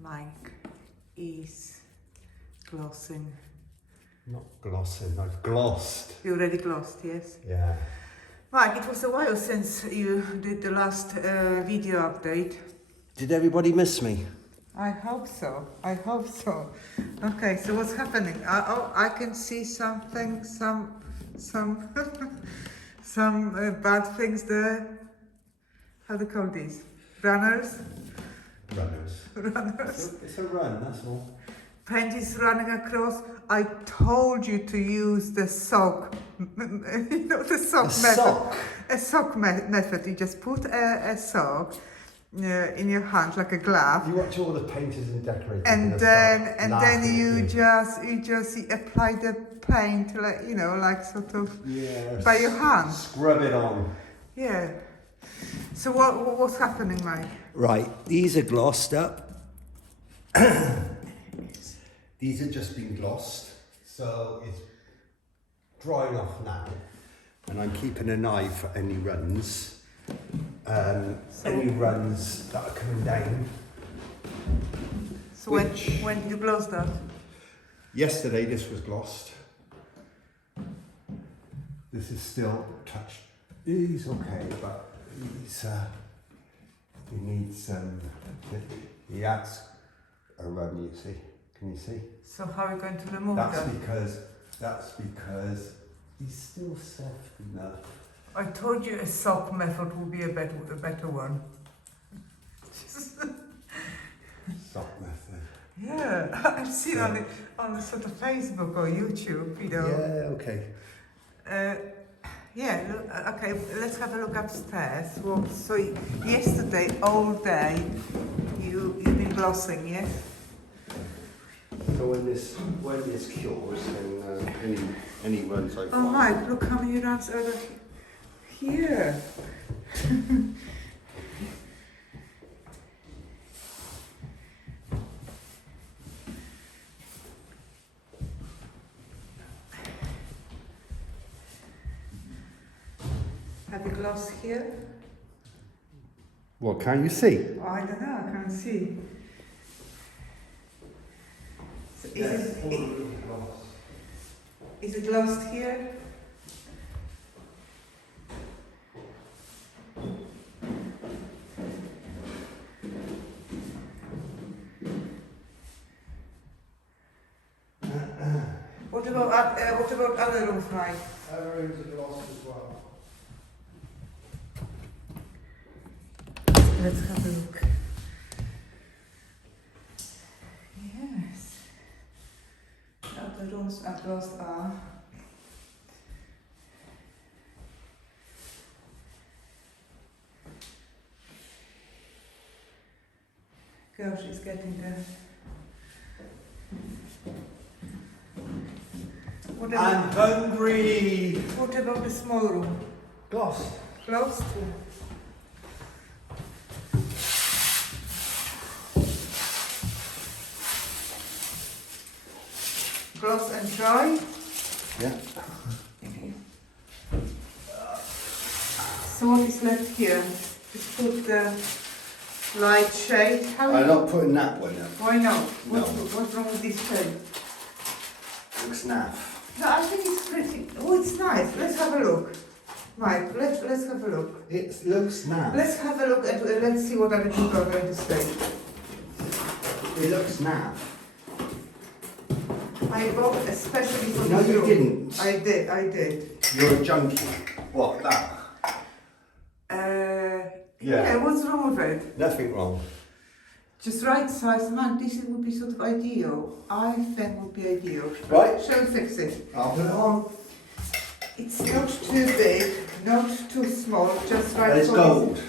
Mike is glossing. Not glossing, I've glossed. You already glossed, yes? Yeah. Mike, it was a while since you did the last video update. Did everybody miss me? I hope so. I hope so. Okay, so what's happening? Oh, I can see something, some bad things there. How do you call these? Runners? Runners. It's a run, that's all. Paint is running across. I told you to use the sock. You know, the sock method. Sock? A sock method. You just put a sock in your hand like a glove. You watch all the painters and decorators. And then you just apply the paint, like, you know, like sort of by your hand. Scrub it on. Yeah. So what's happening, Mike? Right, these are glossed up. These have just been glossed, so it's drying off now. And I'm keeping an eye for any runs. Any runs that are coming down. So when did you gloss that? Yesterday this was glossed. This is still touched. He's okay, but he needs he adds a run, you see. Can you see? So how are you going to remove That's that? because he's still soft enough. I told you a sock method would be a better one. Sock method. Yeah, I've seen on the sort of Facebook or YouTube, you know. Yeah, okay. Yeah, okay, let's have a look upstairs. Well, so yesterday, all day, you've been glossing, yes? So when this cures, then any runs I find. Oh, Mike, look how many runs over here. Have you glossed here? What can you see? Oh, I don't know, I can't see. So is it glossed here? What about other rooms, Mike? Other rooms are glossed as well. Let's have a look. Yes. Other rooms are glossed are. Girl, she's getting there. I'm hungry. What about the small room? Glossed. Glossed? Gloss and dry? Yeah. So what is left here? Just put the light shade. I'm not putting that one up. Why not? No. What's wrong with this shade? Looks naff. No, I think it's pretty. Oh, it's nice. Let's have a look. Mike, let's have a look. It looks naff. Let's have a look and let's see what other people are going to say. It looks naff. I bought especially for No, this you room. didn't. I did. You're a junkie. What, that? Yeah, what's wrong with it? Nothing wrong. Just right size, man, this would be sort of ideal. I think would be ideal. Right. Shall we fix it? I'll put it on. It's not too big, not too small, just right. It's for gold. this.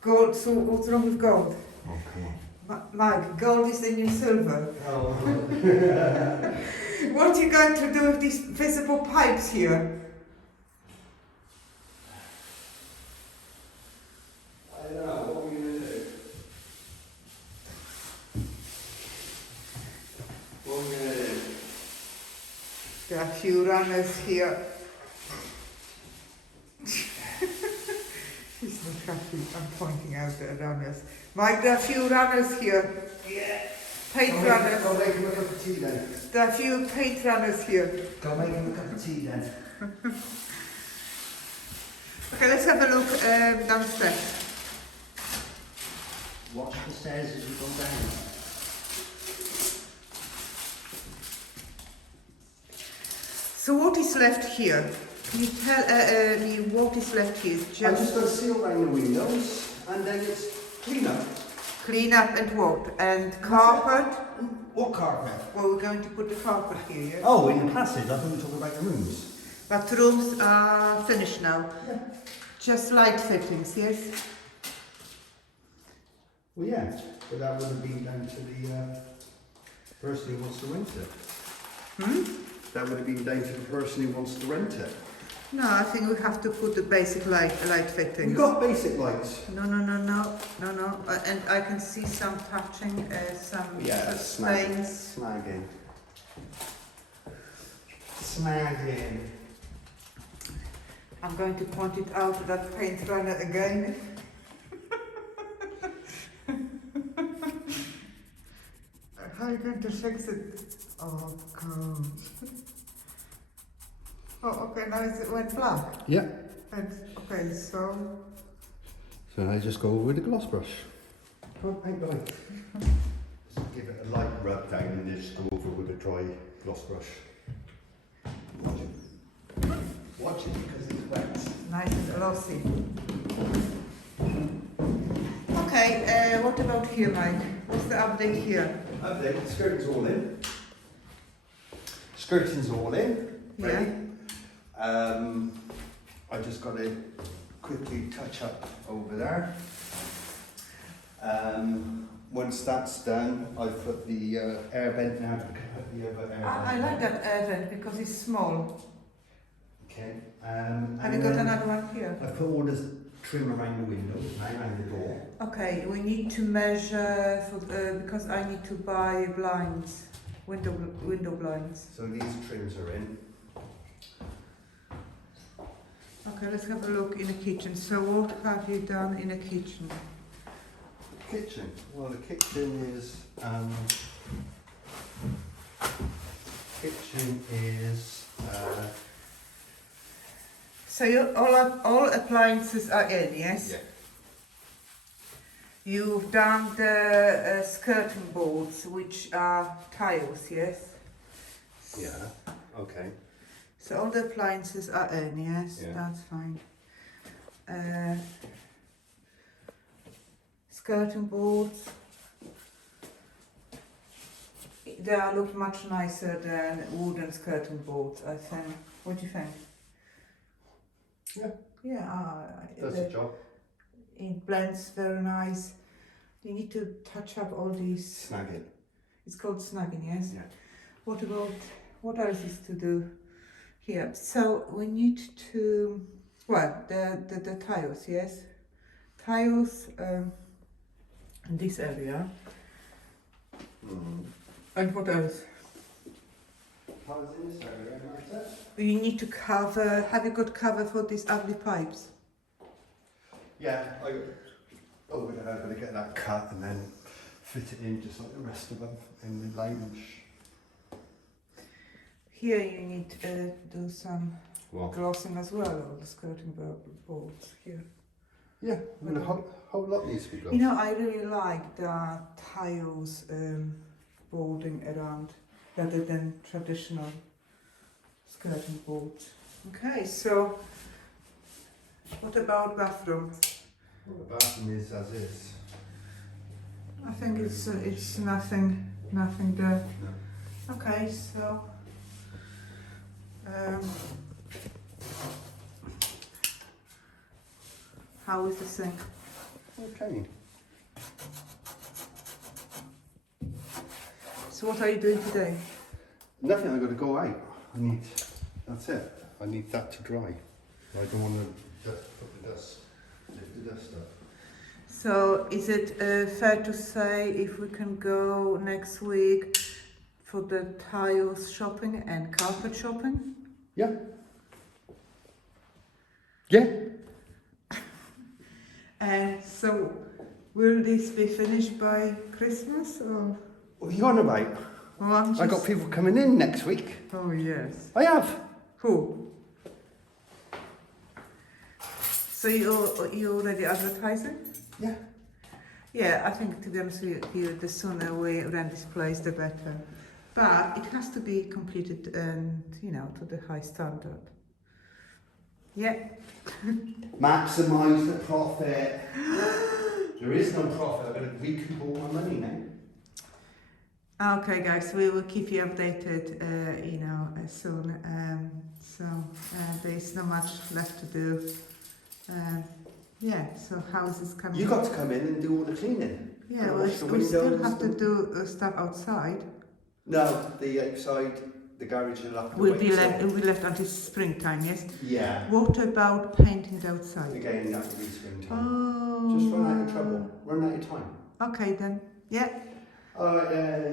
Gold, so what's wrong with gold? Oh, come on. Mike, gold is the new silver. Oh. What are you going to do with these visible pipes here? I don't know, what are we going to do? What are we going to do? There are a few runners here. She's not happy. I'm pointing out the runners. Mike, there are a few runners here. Yeah. paint Go runners. make him a cup of tea then. There are a few paint runners here. Go make him a cup of tea then. Okay, let's have a look downstairs. Watch the stairs as you go down. So what is left here? Can you tell me what is left here? It's I just got to seal around the windows and then it's clean up. clean up and what? And carpet? What carpet? Well, we're going to put the carpet here, yeah? Oh, in the passage. I thought we were talking about the rooms. But rooms are finished now. Yeah. Just light fittings, yes? Well, yeah, but that would have been down to the person who wants to rent it. That would have been down to the person who wants to rent it. No, I think we have to put the basic light fittings. We've got basic lights. No. And I can see some touching, some stains. Snagging. I'm going to point it out, that paint runner again. How are you going to fix it? Oh, God. Oh, okay, now it went black. Yeah. And, okay, so... So I just go with a gloss brush. Oh, paint light. Just give it a light rub down and then just go over with a dry gloss brush. Watch it. Watch it because it's wet. Nice and glossy. Okay, what about here, Mike? What's the update here? Update, skirting's all in. Skirting's all in. Ready? Yeah. I just got to quickly touch up over there. Once that's done, I put the air vent now. The other air I vent. like that air vent because it's small. Okay. Have you got another one here? I put all this trim around the windows, around the door. Okay, we need to measure for because I need to buy blinds, window blinds. So these trims are in. Okay, let's have a look in the kitchen. So what have you done in the kitchen? Kitchen. Well, the kitchen is So all appliances are in, yes? yeah. You've done the skirting boards, which are tiles, yes? Yeah. Okay. So all the appliances are in, yes? Yeah. That's fine. Skirting boards. They look much nicer than wooden skirting boards, I think. What do you think? Yeah. Yeah, Does the job. it blends very nice. You need to touch up all these. Snagging. It's called snagging, yes? Yeah. What else is to do here? So we need to, well, the tiles, yes? Tiles in this area. And what else? Tiles in this area, Martha? You need to cover, have you got cover for these ugly pipes? Yeah, over there, I'm going to get that cut and then fit it in just like the rest of them in the lounge. Here you need to do some glossing as well, all the skirting boards here. Yeah, and a whole lot needs to be glossed. You know, I really like the tiles boarding around rather than traditional skirting boards. Okay, so what about bathroom? Well, the bathroom is as is. I think it's nothing there. No. Okay, so how is the sink? Okay. So what are you doing today? Nothing, I've got to go out. That's it. I need that to dry. I don't want to put the dust, lift the dust up. So is it fair to say if we can go next week for the tiles shopping and carpet shopping? Yeah. Yeah. And so will this be finished by Christmas or? What are you on about? Well, I'm just... I got people coming in next week. Oh, yes. I have. Who? So you already advertising? Yeah. Yeah, I think, to be honest with you, the sooner we rent this place, the better. But it has to be completed and, you know, to the high standard. Yeah. Maximise the profit. There is no profit. I've got to recoup all my money now. Okay, guys, we will keep you updated, soon. There's not much left to do. So house is coming. You got to come in and do all the cleaning. Yeah, Wash the we still windows have to and- do stuff outside. No, the outside, the garage will have to Will wait be till- left. It will be left until springtime. Yes. Yeah. What about painting the outside? Again, that will be springtime. Oh. Just run out of trouble. Run out of time. Okay then. Yeah. Alright then.